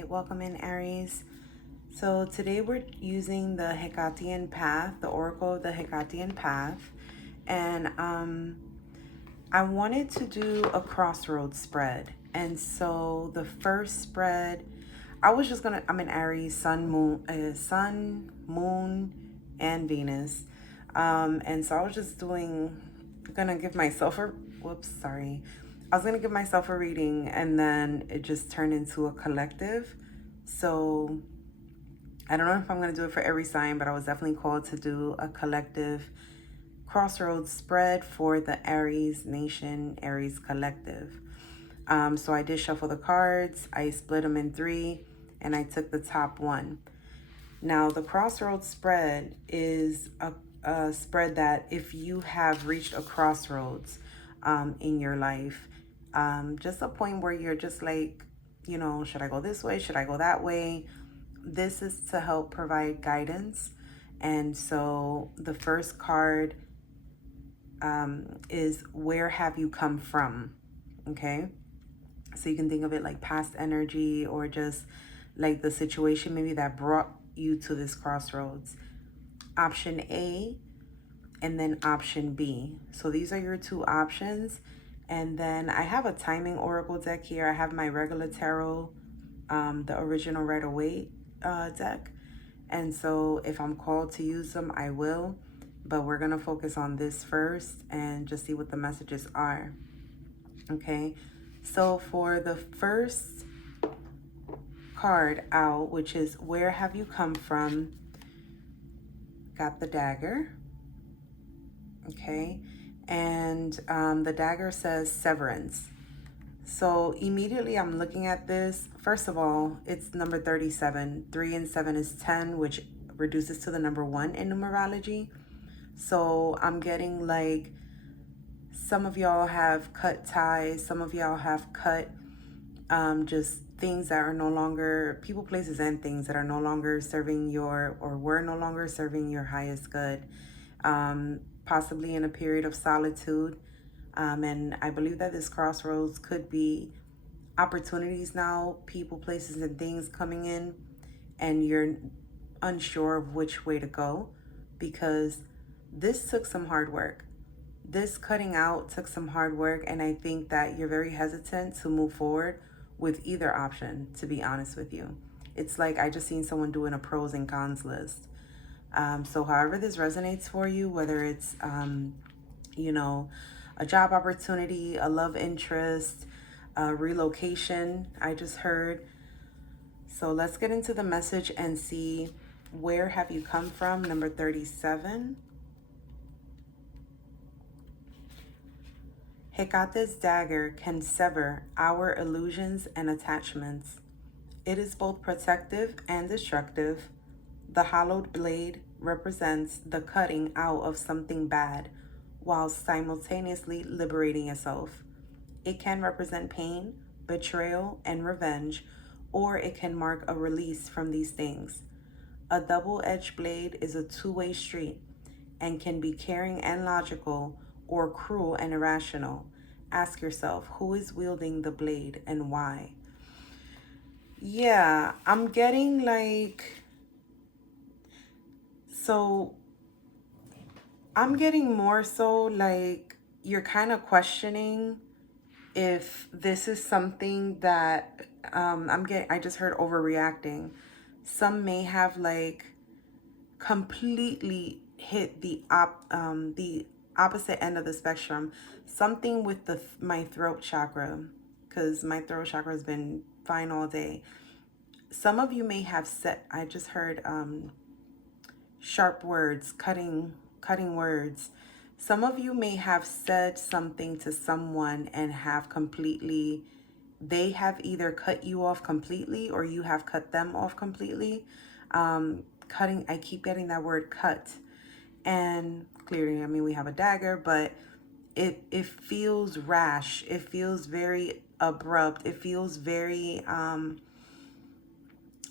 right, welcome in, Aries. So today we're using the Hecatian path, the Oracle of the Hecatian path. And I wanted to do a crossroads spread. And so the first spread, I'm an Aries, Sun, Moon, and Venus. And so I was just gonna give myself a, whoops, sorry. I was gonna give myself a reading and then it just turned into a collective. So I don't know if I'm gonna do it for every sign, but I was definitely called to do a collective crossroads spread for the Aries Nation, Aries Collective. So I did shuffle the cards, I split them in three, and I took the top one. Now, the crossroads spread is a spread that if you have reached a crossroads in your life, just a point where you're just like, should I go this way? Should I go that way? This is to help provide guidance. And so the first card is where have you come from? Okay. So you can think of it like past energy or just like the situation maybe that brought you to this crossroads. Option A and then option B. So these are your two options. And then I have a timing oracle deck here. I have my regular tarot, the original Rider-Waite deck. And so if I'm called to use them, I will. But we're going to focus on this first and just see what the messages are. Okay. So for the first card out, which is where have you come from, got the Dagger. Okay. And the Dagger says severance. So immediately I'm looking at this. First of all, it's number 37. 3 and 7 is 10, which reduces to the number 1 in numerology. So I'm getting like some of y'all have cut ties. Some of y'all have cut just things that are no longer, people, places, and things that are no longer serving your, or were no longer serving your highest good. Possibly in a period of solitude. And I believe that this crossroads could be opportunities now, people, places, and things coming in, and you're unsure of which way to go because this took some hard work. This cutting out took some hard work, and I think that you're very hesitant to move forward with either option, to be honest with you. It's like I just seen someone doing a pros and cons list. So however this resonates for you, whether it's, a job opportunity, a love interest, a relocation, I just heard. So let's get into the message and see where have you come from, number 37. Hecate's dagger can sever our illusions and attachments. It is both protective and destructive. The hollowed blade represents the cutting out of something bad while simultaneously liberating itself. It can represent pain, betrayal, and revenge, or it can mark a release from these things. A double-edged blade is a two-way street and can be caring and logical or cruel and irrational. Ask yourself, who is wielding the blade and why? Yeah, I'm getting like, so I'm getting more so like you're kind of questioning if this is something that I just heard overreacting. Some may have like completely hit the opposite end of the spectrum. Something with my throat chakra, because my throat chakra has been fine all day. Some of you may have said, I just heard sharp words, cutting words. Some of you may have said something to someone and have completely, they have either cut you off completely or you have cut them off completely. Cutting, I keep getting that word cut. And clearly, I mean, we have a dagger, but it feels rash. It feels very abrupt. It feels very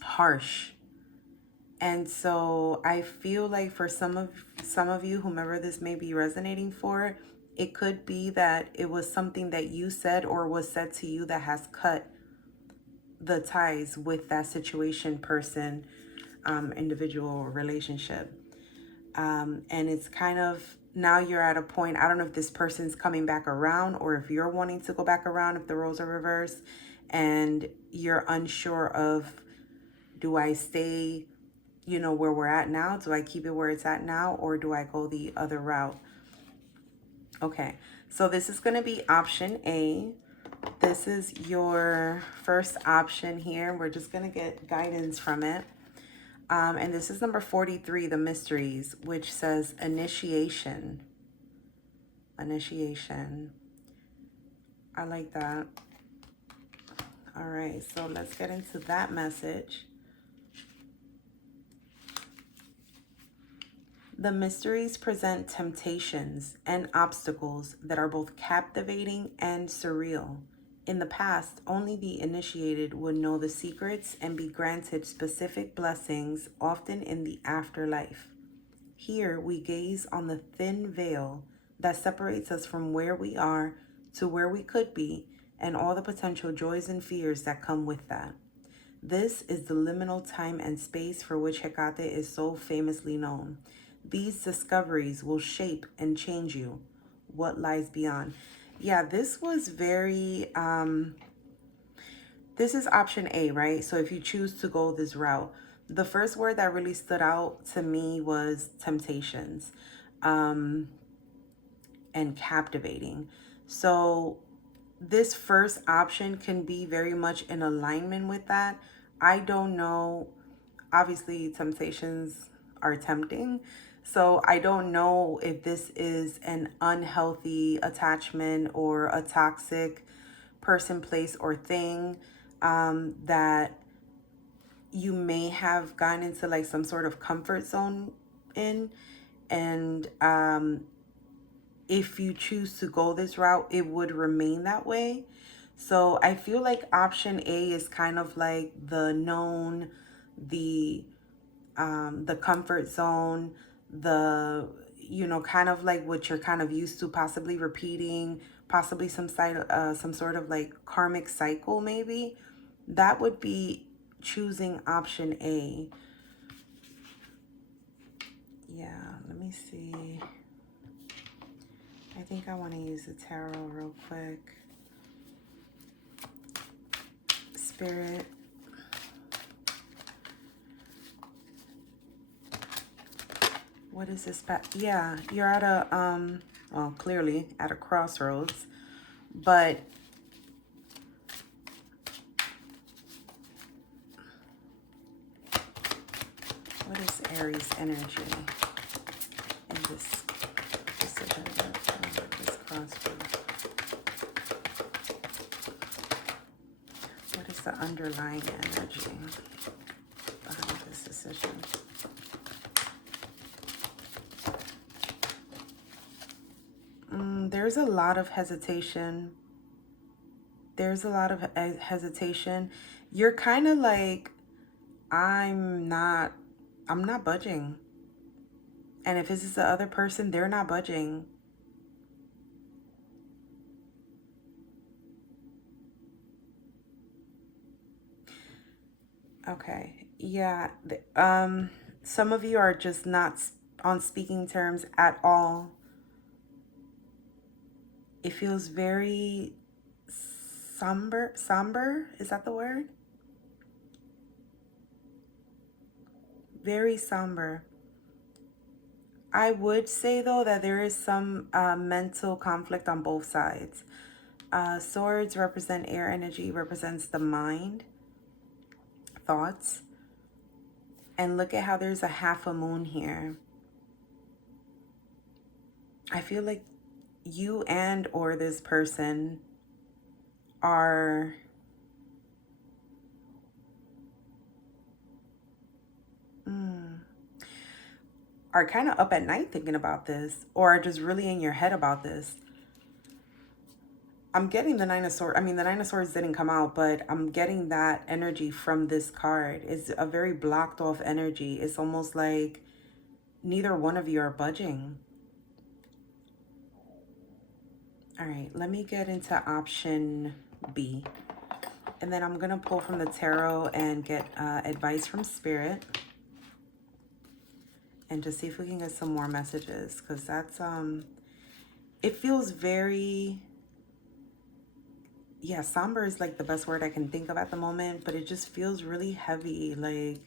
harsh. And so I feel like for some of you, whomever this may be resonating for, it could be that it was something that you said or was said to you that has cut the ties with that situation, person, individual, relationship. And it's kind of, now you're at a point, I don't know if this person's coming back around or if you're wanting to go back around, if the roles are reversed, and you're unsure of, do I stay, you know, where we're at now? Do I keep it where it's at now, or do I go the other route? Okay, so this is going to be option A. This is your first option here. We're just going to get guidance from it. And this is number 43, the mysteries, which says initiation. Initiation. I like that. All right, so let's get into that message. The mysteries present temptations and obstacles that are both captivating and surreal. In the past, only the initiated would know the secrets and be granted specific blessings, often in the afterlife. Here, we gaze on the thin veil that separates us from where we are to where we could be, and all the potential joys and fears that come with that. This is the liminal time and space for which Hecate is so famously known. These discoveries will shape and change you. What lies beyond? Yeah, this was very, this is option A, right? So if you choose to go this route, the first word that really stood out to me was temptations, and captivating. So this first option can be very much in alignment with that. I don't know. Obviously, temptations are tempting. So I don't know if this is an unhealthy attachment or a toxic person, place, or thing, that you may have gotten into like some sort of comfort zone in. And if you choose to go this route, it would remain that way. So I feel like option A is kind of like the known, the comfort zone, the, you know, kind of like what you're kind of used to, possibly repeating, possibly some sort of like karmic cycle, maybe. That would be choosing option A. Yeah, let me see. I think I want to use the tarot real quick. Spirit. What is this? Yeah, you're at a, well, clearly at a crossroads, but what is Aries energy in this decision, this crossroads? What is the underlying energy behind this decision? There's a lot of hesitation. There's a lot of hesitation. You're kind of like, I'm not budging. And if this is the other person, they're not budging. Okay. Yeah. Some of you are just not on speaking terms at all. It feels very somber. Is that the word? Very somber. I would say, though, that there is some mental conflict on both sides. Swords represent air energy, represents the mind, thoughts. And look at how there's a half a moon here. I feel like you and or this person are kind of up at night thinking about this, or are just really in your head about this. I'm getting the Nine of Swords. I mean, the Nine of Swords didn't come out, but I'm getting that energy from this card. It's a very blocked off energy. It's almost like neither one of you are budging. All right, let me get into option B. And then I'm going to pull from the tarot and get advice from Spirit. And just see if we can get some more messages. Because that's, it feels very, yeah, somber is like the best word I can think of at the moment. But it just feels really heavy. Like,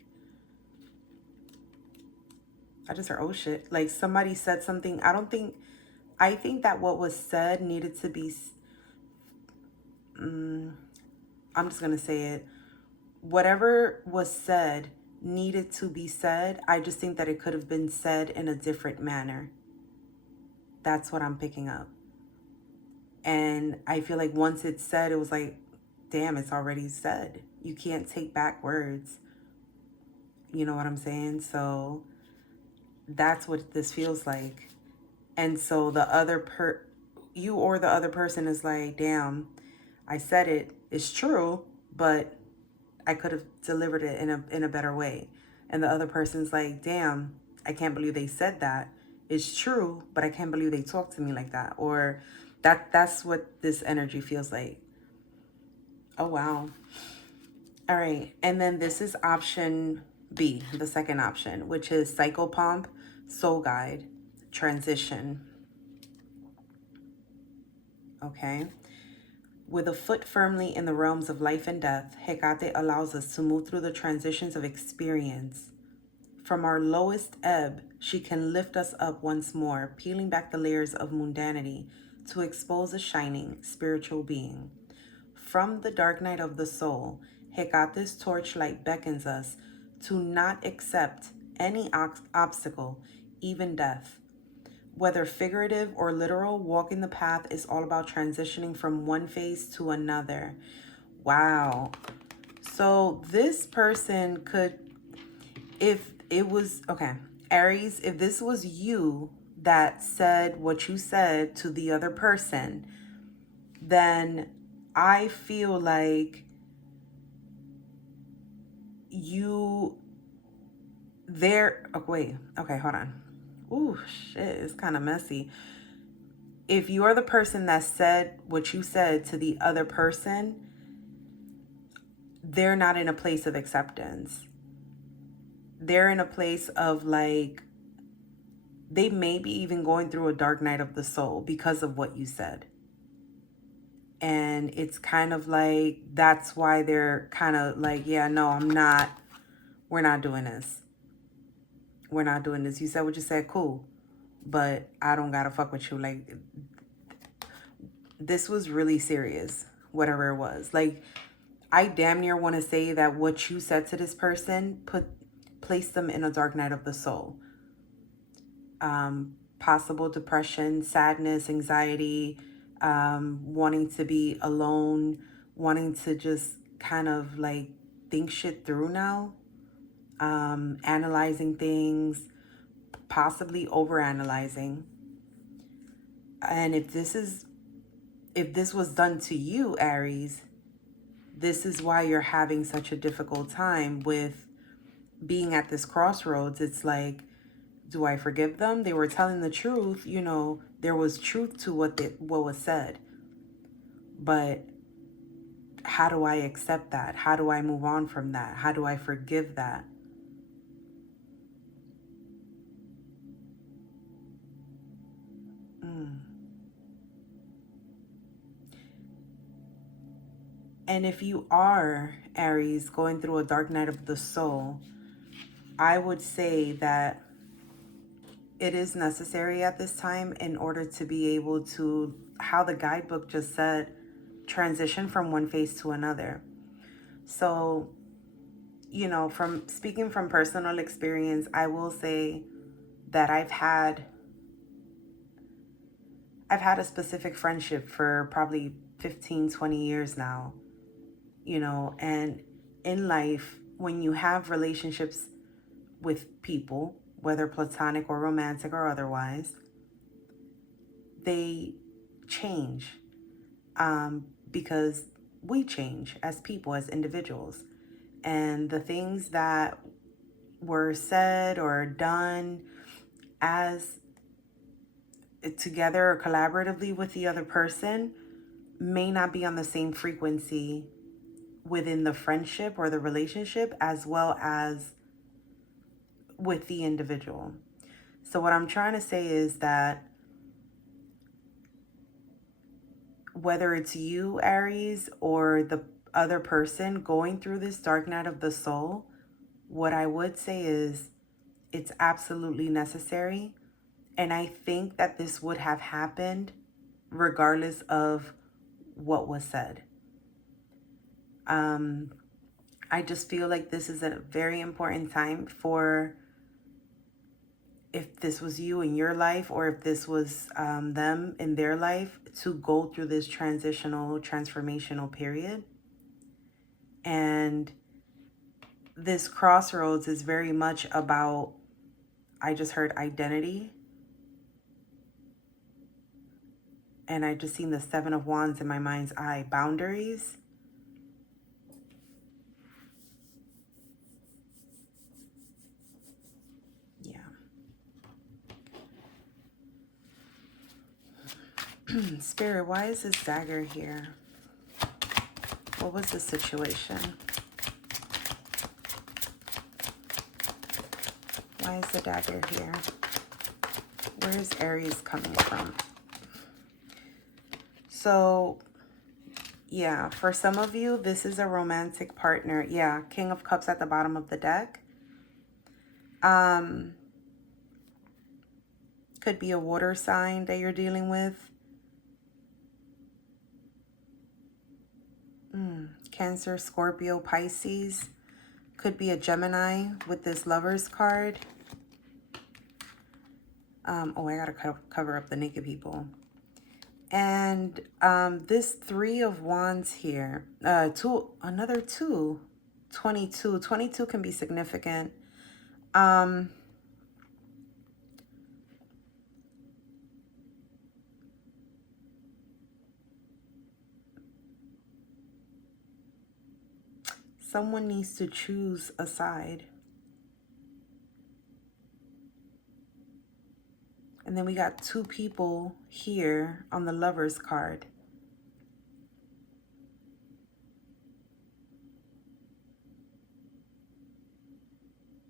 I just heard, oh shit. Like somebody said something. I think that what was said needed to be, I'm just going to say it. Whatever was said needed to be said. I just think that it could have been said in a different manner. That's what I'm picking up. And I feel like once it's said, it was like, damn, it's already said. You can't take back words. You know what I'm saying? So that's what this feels like. And so the other you or the other person is like, damn, I said it. It's true, but I could have delivered it in a better way. And the other person's like, damn, I can't believe they said that. It's true, but I can't believe they talked to me like that. Or that's what this energy feels like. Oh, wow. All right. And then this is option B, the second option, which is Psychopomp, Soul Guide, Transition. Okay. With a foot firmly in the realms of life and death, Hecate allows us to move through the transitions of experience. From our lowest ebb, she can lift us up once more, peeling back the layers of mundanity to expose a shining spiritual being. From the dark night of the soul, Hecate's torchlight beckons us to not accept any obstacle, even death. Whether figurative or literal, walking the path is all about transitioning from one phase to another. Wow. So this person could, if it was, okay, Aries, if this was you that said what you said to the other person, then I feel like okay, hold on. Ooh, shit, it's kind of messy. If you're the person that said what you said to the other person, they're not in a place of acceptance. They're in a place of like, they may be even going through a dark night of the soul because of what you said. And it's kind of like, that's why they're kind of like, yeah, no, we're not doing this. We're not doing this. You said what you said, cool. But I don't gotta fuck with you. Like, this was really serious, whatever it was. Like, I damn near want to say that what you said to this person placed them in a dark night of the soul. Possible depression, sadness, anxiety, wanting to be alone, wanting to just kind of like think shit through now, analyzing things, possibly overanalyzing. And if this was done to you, Aries, this is why you're having such a difficult time with being at this crossroads. It's like, do I forgive them? They were telling the truth. You know, there was truth to what was said. But how do I accept that? How do I move on from that? How do I forgive that? And if you are, Aries, going through a dark night of the soul, I would say that it is necessary at this time in order to be able to, how the guidebook just said, transition from one phase to another. So, you know, from speaking from personal experience, I will say that I've had a specific friendship for probably 15, 20 years now, you know, and in life, when you have relationships with people, whether platonic or romantic or otherwise, they change, because we change as people, as individuals. And the things that were said or done as together or collaboratively with the other person may not be on the same frequency within the friendship or the relationship, as well as with the individual. So what I'm trying to say is that whether it's you, Aries, or the other person going through this dark night of the soul, what I would say is it's absolutely necessary. And I think that this would have happened regardless of what was said. I just feel like this is a very important time for, if this was you in your life or if this was them in their life, to go through this transformational period. And this crossroads is very much about, I just heard identity. And I just seen the Seven of Wands in my mind's eye, boundaries. Yeah. Spirit, why is this dagger here? What was the situation? Why is the dagger here? Where is Aries coming from? So, yeah, for some of you, this is a romantic partner. Yeah, King of Cups at the bottom of the deck. Could be a water sign that you're dealing with. Cancer, Scorpio, Pisces. Could be a Gemini with this Lovers card. Oh, I gotta cover up the naked people. And this Three of Wands here, another two, 22. 22 can be significant. Someone needs to choose a side. And then we got two people here on the Lovers card.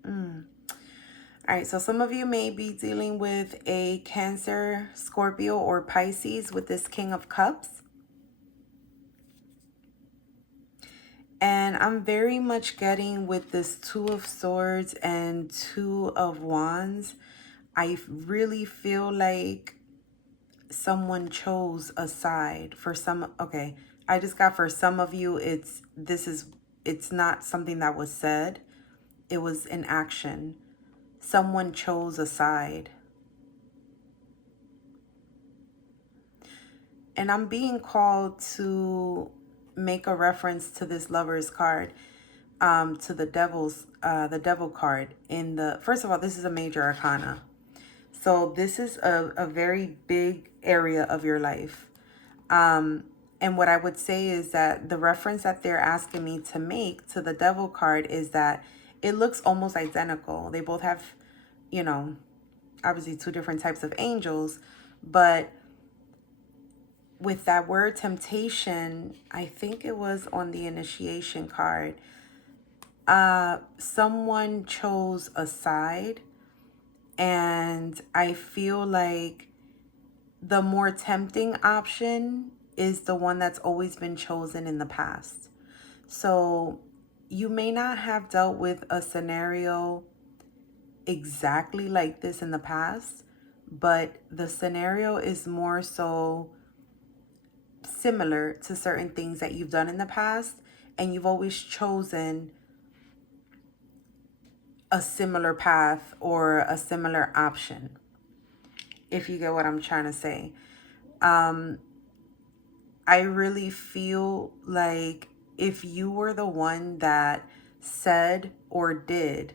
All right, so some of you may be dealing with a Cancer, Scorpio, or Pisces with this King of Cups. And I'm very much getting with this Two of Swords and Two of Wands. I really feel like someone chose a side. For some, okay, I just got for some of you, it's not something that was said. It was an action. Someone chose a side. And I'm being called to make a reference to this Lover's card, to the Devil card. First of all, this is a major arcana. So this is a very big area of your life. And what I would say is that the reference that they're asking me to make to the Devil card is that it looks almost identical. They both have, you know, obviously two different types of angels, but with that word temptation, I think it was on the initiation card. Someone chose a side, and I feel like the more tempting option is the one that's always been chosen in the past. So you may not have dealt with a scenario exactly like this in the past, but the scenario is more so similar to certain things that you've done in the past, and you've always chosen a similar path or a similar option, if you get what I'm trying to say. I really feel like if you were the one that said or did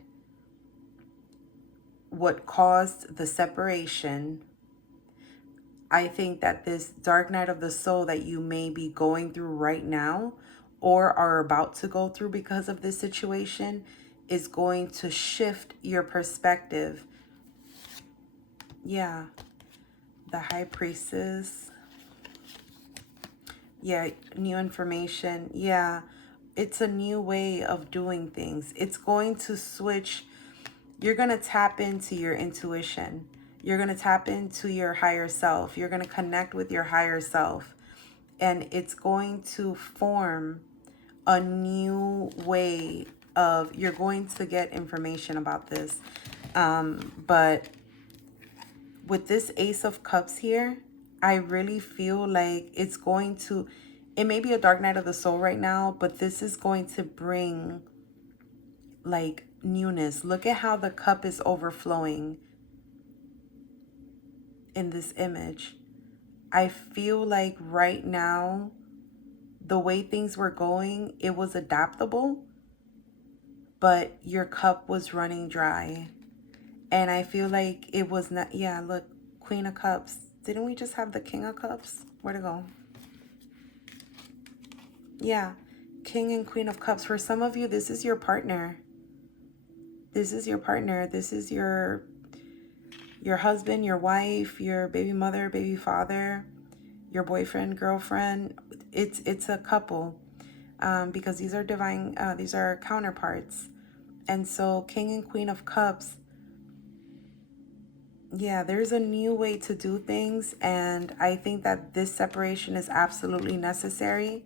what caused the separation, I think that this dark night of the soul that you may be going through right now or are about to go through because of this situation is going to shift your perspective. Yeah. The High Priestess. Yeah, new information. Yeah. It's a new way of doing things. It's going to switch. You're going to tap into your intuition. You're going to tap into your higher self. You're going to connect with your higher self. And it's going to form a new way of, you're going to get information about this. But with this Ace of Cups here, I really feel like it's going to, it may be a dark night of the soul right now, but this is going to bring like newness. Look at how the cup is overflowing in this image. I feel like right now, the way things were going, it was adaptable, but your cup was running dry. And I feel like it was not, yeah, look, Queen of Cups. Didn't we just have the King of Cups? Where'd it go? Yeah, King and Queen of Cups. For some of you, this is your partner. This is your partner. This is your husband, your wife, your baby mother, baby father, your boyfriend, girlfriend. It's a couple, because these are divine, these are counterparts. And so King and Queen of Cups, yeah, there's a new way to do things. And I think that this separation is absolutely necessary.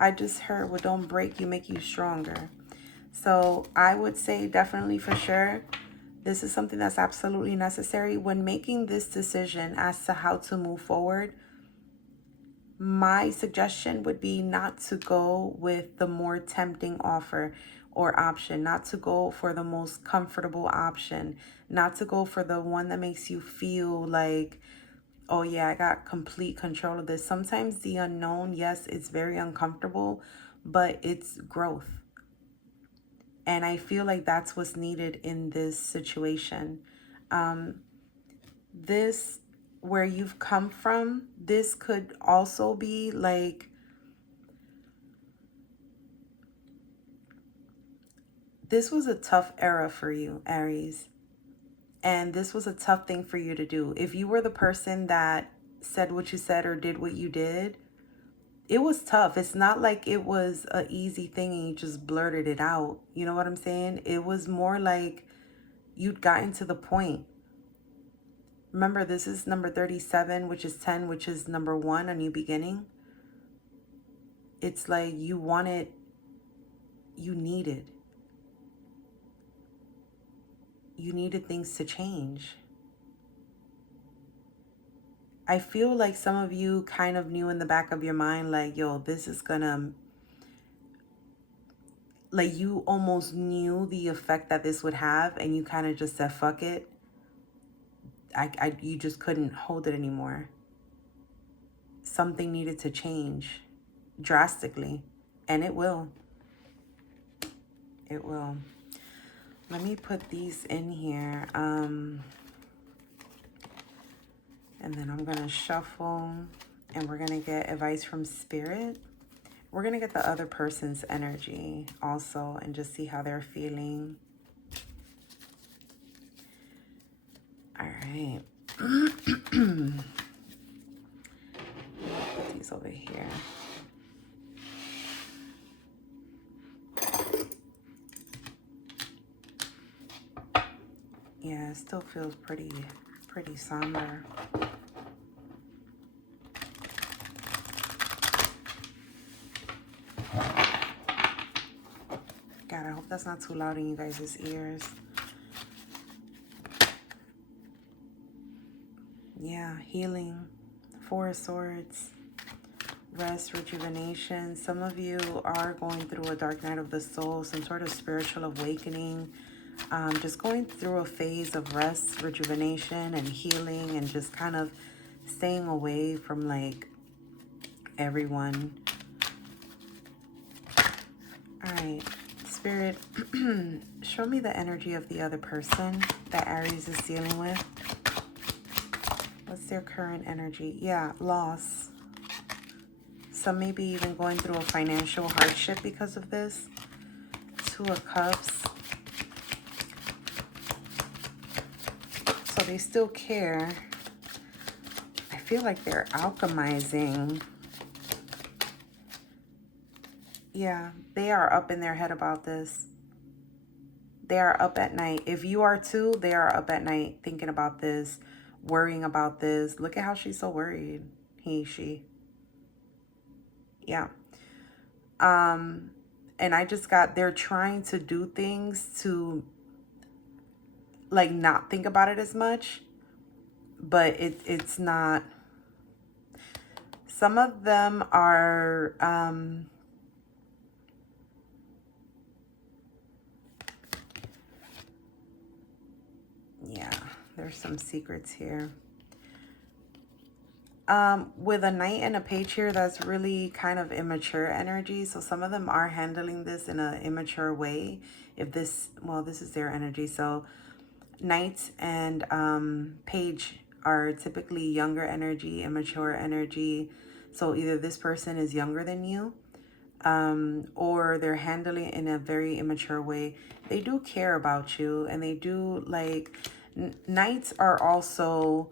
I just heard, what don't break you make you stronger. So I would say definitely for sure, this is something that's absolutely necessary. When making this decision as to how to move forward, my suggestion would be not to go with the more tempting offer or option, not to go for the most comfortable option, not to go for the one that makes you feel like, oh yeah, I got complete control of this. Sometimes the unknown, yes, it's very uncomfortable, but it's growth. And I feel like that's what's needed in this situation. This, where you've come from, this could also be like, this was a tough era for you, Aries. And this was a tough thing for you to do. If you were the person that said what you said or did what you did, it was tough. It's not like it was an easy thing and you just blurted it out. You know what I'm saying? It was more like you'd gotten to the point. Remember, this is number 37, which is 10, which is number 1, a new beginning. It's like you wanted, you needed things to change. I feel like some of you kind of knew in the back of your mind, like, yo, this is gonna, like, you almost knew the effect that this would have, and you kind of just said, fuck it. You just couldn't hold it anymore. Something needed to change drastically, and it will. It will. Let me put these in here. And then I'm going to shuffle, and we're going to get advice from Spirit. We're going to get the other person's energy also and just see how they're feeling. All right. Put these over here. Yeah, it still feels pretty somber. God, I hope that's not too loud in you guys' ears. Yeah, healing, 4 of Swords, rest, rejuvenation. Some of you are going through a dark night of the soul, some sort of spiritual awakening. Just going through a phase of rest, rejuvenation, and healing, and just kind of staying away from like everyone. All right, Spirit, show me the energy of the other person that Aries is dealing with. What's their current energy? Yeah, loss. Some may be even going through a financial hardship because of this. 2 of Cups. So they still care. I feel like they're alchemizing. Yeah, They are up in their head about this. They are up at night. If you are too, they are up at night thinking about this, worrying about this. Look at how she's so worried. She. Yeah. And I just got, they're trying to do things to like not think about it as much, but it's not. Some of them are, yeah, there's some secrets here. With a knight and a page here, that's really kind of immature energy. So some of them are handling this in an immature way. If this, well, this is their energy. So knight and page are typically younger energy, immature energy. So either this person is younger than you, or they're handling it in a very immature way. They do care about you, and they do like, knights are also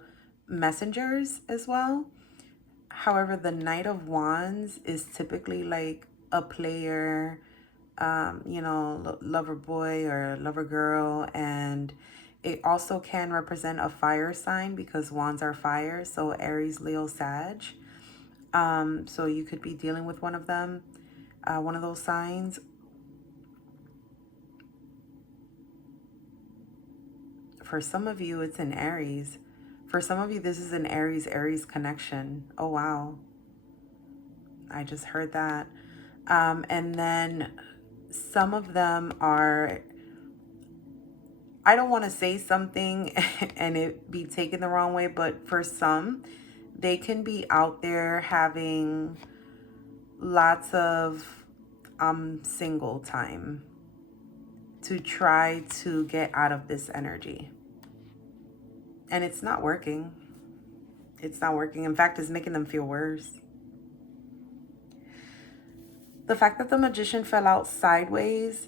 messengers as well. However, the Knight of Wands is typically like a player, you know, lover boy or lover girl. And it also can represent a fire sign because wands are fire. So Aries, Leo, Sag. So you could be dealing with one of them, one of those signs. For some of you, it's an Aries. For some of you, this is an Aries connection. Oh, wow. I just heard that. And then some of them are, I don't want to say something and it be taken the wrong way, but for some, they can be out there having lots of single time to try to get out of this energy. And it's not working. It's not working. In fact, it's making them feel worse. The fact that the Magician fell out sideways.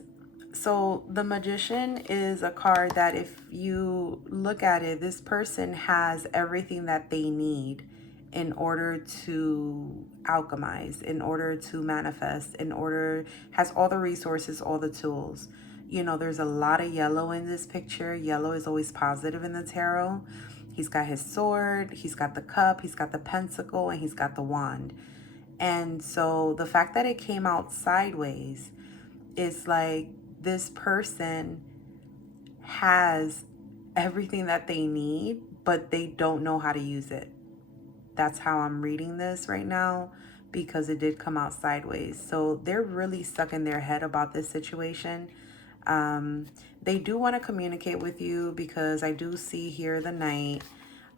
So the Magician is a card that if you look at it, this person has everything that they need in order to alchemize, in order to manifest, has all the resources, all the tools. You know, there's a lot of yellow in this picture. Yellow is always positive in the tarot. He's got his sword, he's got the cup, he's got the pentacle, and he's got the wand. And so the fact that it came out sideways is like this person has everything that they need, but they don't know how to use it. That's how I'm reading this right now, because it did come out sideways. So they're really stuck in their head about this situation. They do want to communicate with you because I do see here the Knight.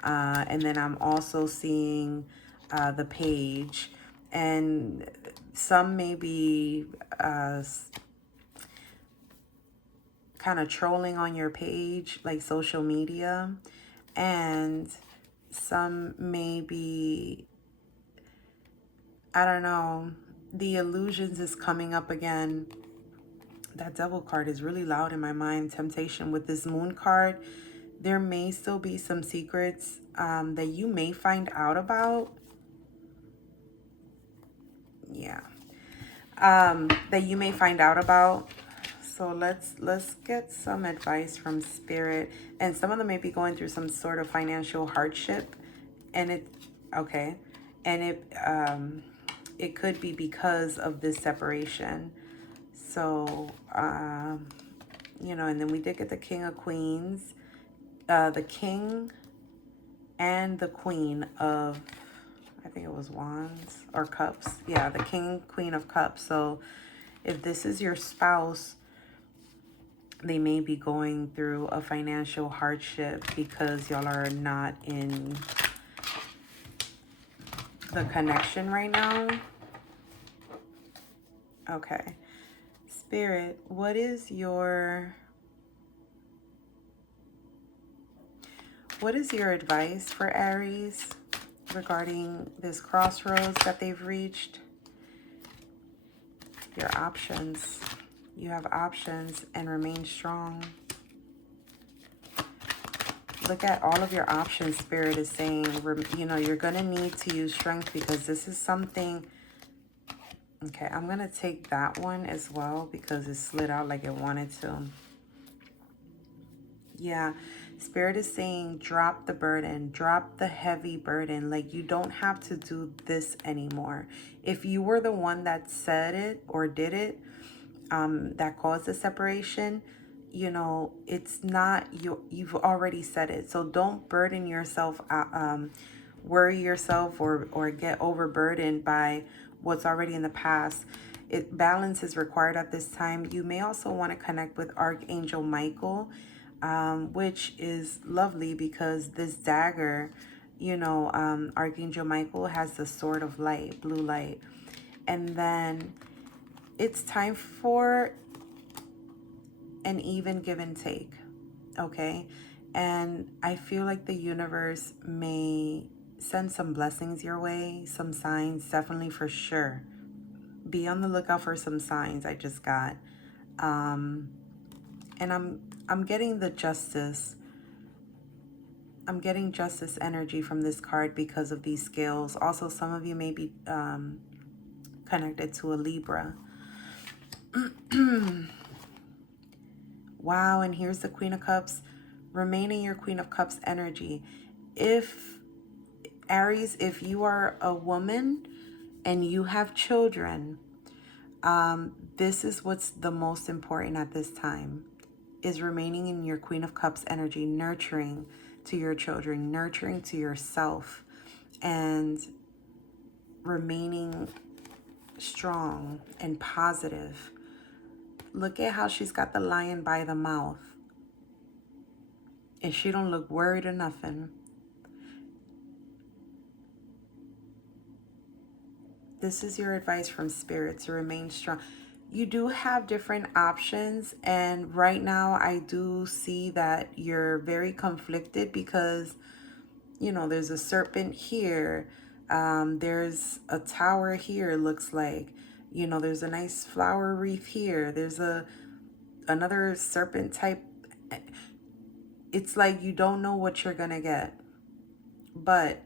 And then I'm also seeing the Page. And some may be kind of trolling on your page, like social media. And some may be, I don't know, the illusions is coming up again. That Devil card is really loud in my mind. Temptation with this Moon card. There may still be some secrets that you may find out about. Yeah. That you may find out about. So let's get some advice from Spirit. And some of them may be going through some sort of financial hardship. And it could be because of this separation. So, you know, and then we did get the King of Queens, the King and the Queen of, I think it was Wands or Cups. Yeah, the King, Queen of Cups. So if this is your spouse, they may be going through a financial hardship because y'all are not in the connection right now. Okay. Spirit, what is your advice for Aries regarding this crossroads that they've reached? Your options. You have options and remain strong. Look at all of your options. Spirit is saying, you know, you're going to need to use strength because this is something Okay, I'm going to take that one as well because it slid out like it wanted to. Yeah, Spirit is saying drop the burden, drop the heavy burden. Like, you don't have to do this anymore. If you were the one that said it or did it, that caused the separation, you know, it's not you. You've already said it. So don't burden yourself, worry yourself, or get overburdened by what's already in the past. Balance is required at this time. You may also want to connect with Archangel Michael, which is lovely because this dagger, you know, Archangel Michael has the sword of light, blue light. And then it's time for an even give and take, okay? And I feel like the universe may send some blessings your way, some signs, definitely for sure. Be on the lookout for some signs I just got. And I'm getting the justice. I'm getting justice energy from this card because of these scales. Also, some of you may be connected to a Libra. Wow, and here's the Queen of Cups. Remain in your Queen of Cups energy. If, Aries, if you are a woman and you have children, this is what's the most important at this time, is remaining in your Queen of Cups energy, nurturing to your children, nurturing to yourself, and remaining strong and positive. Look at how she's got the lion by the mouth. And she don't look worried or nothing. This is your advice from Spirit, to remain strong. You do have different options. And right now I do see that you're very conflicted because, you know, there's a serpent here. There's a tower here, looks like. You know, there's a nice flower wreath here. There's another serpent type. It's like you don't know what you're going to get. But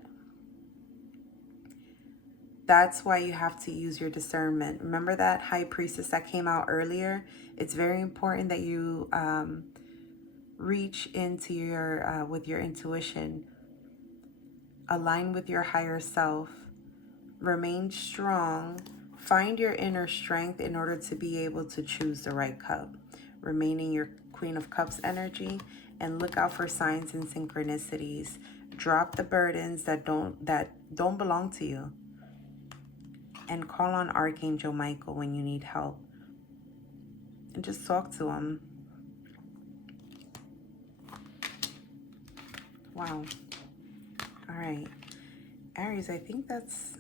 that's why you have to use your discernment. Remember that High Priestess that came out earlier? It's very important that you reach into your, with your intuition. Align with your higher self. Remain strong. Find your inner strength in order to be able to choose the right cup. Remain in your Queen of Cups energy and look out for signs and synchronicities. Drop the burdens that don't belong to you. And call on Archangel Michael when you need help. And just talk to him. Wow. All right. Aries, I think that's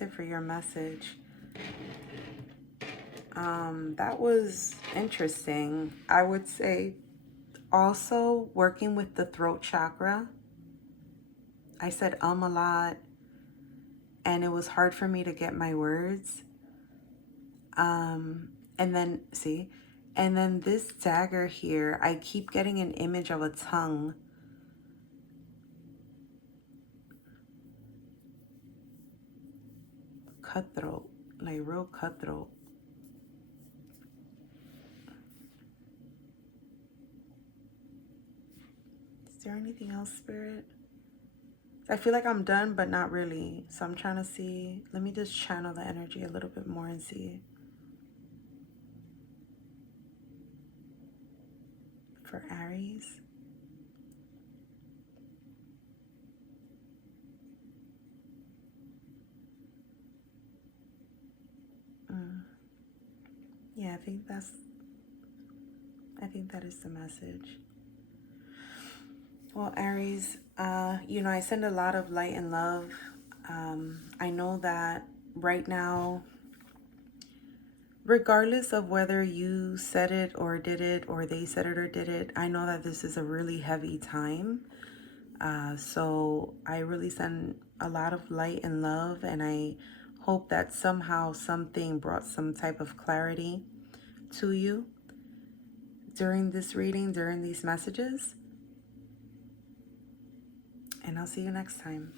it for your message. That was interesting. I would say also working with the throat chakra. I said a lot, and it was hard for me to get my words. And then, see, and then this dagger here, I keep getting an image of a tongue. Cutthroat, like real cutthroat. Is there anything else, Spirit? I feel like I'm done, but not really. So I'm trying to see. Let me just channel the energy a little bit more and see. For Aries. Yeah, I think that is the message. Well, Aries, you know, I send a lot of light and love. I know that right now, regardless of whether you said it or did it, or they said it or did it, I know that this is a really heavy time. So I really send a lot of light and love, and I hope that somehow something brought some type of clarity to you during this reading, during these messages. And I'll see you next time.